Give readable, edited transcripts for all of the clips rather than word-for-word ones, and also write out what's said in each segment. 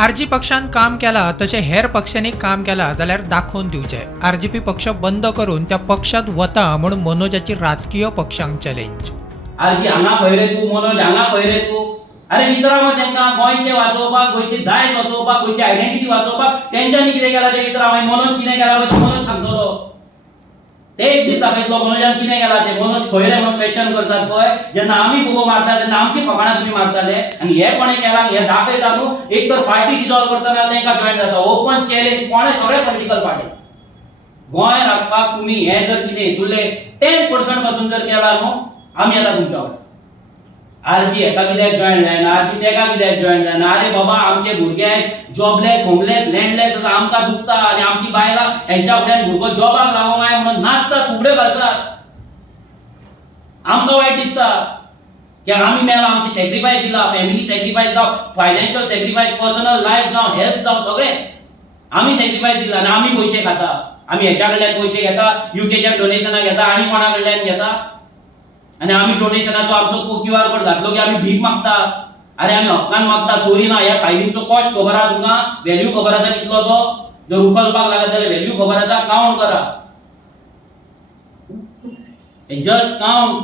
RG पक्षान काम केला तसे हेर पक्षांनी काम केला जाल्यार दाखोवन दिवचें। आरजीपी पक्ष बंद करून त्या पक्षात वता म्हणून मनोजाची राजकीय पक्षांक चॅलेंज। आरजी हांगा खंय रे तूं, मनोज हांगा खंय रे तूं? अरे विचारावं तांकां, गोंयचें वाचोवपाक, गोंयची दायज वाचोवपाक, गोंयची आयडेंटिटी वाचोवपाक तेंच्यांनी कितें केलां तें विचारावं। मनोज कितें केलां पळय तो मनोज सांगतलो। ते एक दीस दाखयतलो मनोजान कितें केलां तें। मनोज खंय रे म्हणून क्वेश्चन करतात पळय, जेन्ना आमी फुगो मारता तेन्ना आमची फकाणां तुमी मारताले आनी हे कोणें केलां हें दाखयता न्हू। एक तर पार्टी डिसॉल्व करतना तांकां जॉयन जाता, ओपन चॅलेंज कोणें सगळे पॉलिटिकल पार्टी। गोंय राखपाक तुमी हें जर कितें हितुरले 10% पासून जर केला न्हू, आमी येता तुमच्या वांगडा। आरजी हेका कित्याक जॉयन जायना, आरजी तेका कित्याक जॉयन जायना? अरे बाबा आमचे भुरगे जॉबलेस, होमलेस, लँडलेस आसा, आमकां दुखता आनी आमची बायलां हेंच्या फुड्यान भुरगो जॉबाक लागोंक जाय म्हणून नाचतात, फुगड्यो घालतात। आमकां वायट दिसता की आमी मेला, आमची सॅक्रिफायस दिला, फॅमिली सॅक्रिफायस जावं, फायनान्शियल सॅक्रिफायस, पर्सनल लायफ जावं, हेल्थ जावं, सगळें आमी सॅक्रिफायस दिला आनी आमी पयशे खाता। आमी हेच्या कडल्यान पयशे घेता, यूकेच्या डोनेशनां घेता, आनी कोणा कडल्यान घेता आनी आमी डोनेशनाचो आमचो QR कोड घातलो की आमी भीक मागता। अरे आमी हक्कान मागता, चोरी ना। ह्या फायलींचो कॉस्ट खबर आहा तुमकां? व्हॅल्यू खबर आसा कितलो तो? जर उखलपाक लागत जाल्यार व्हॅल्यू खबर आसा? काउंट करा, जस्ट काउंट।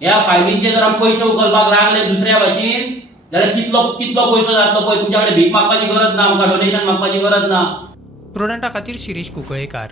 ह्या फायलींचे जर आमी पयशे उखलपाक लागले दुसऱ्या भाशेन जाल्यार कितलो कितलो पयसो जातलो पळय। तुमच्या कडेन भीक मागपाची गरज ना, आमकां डोनेशन मागपाची गरज ना। प्रुडंटा खातीर शिरीष कुंकळेकार।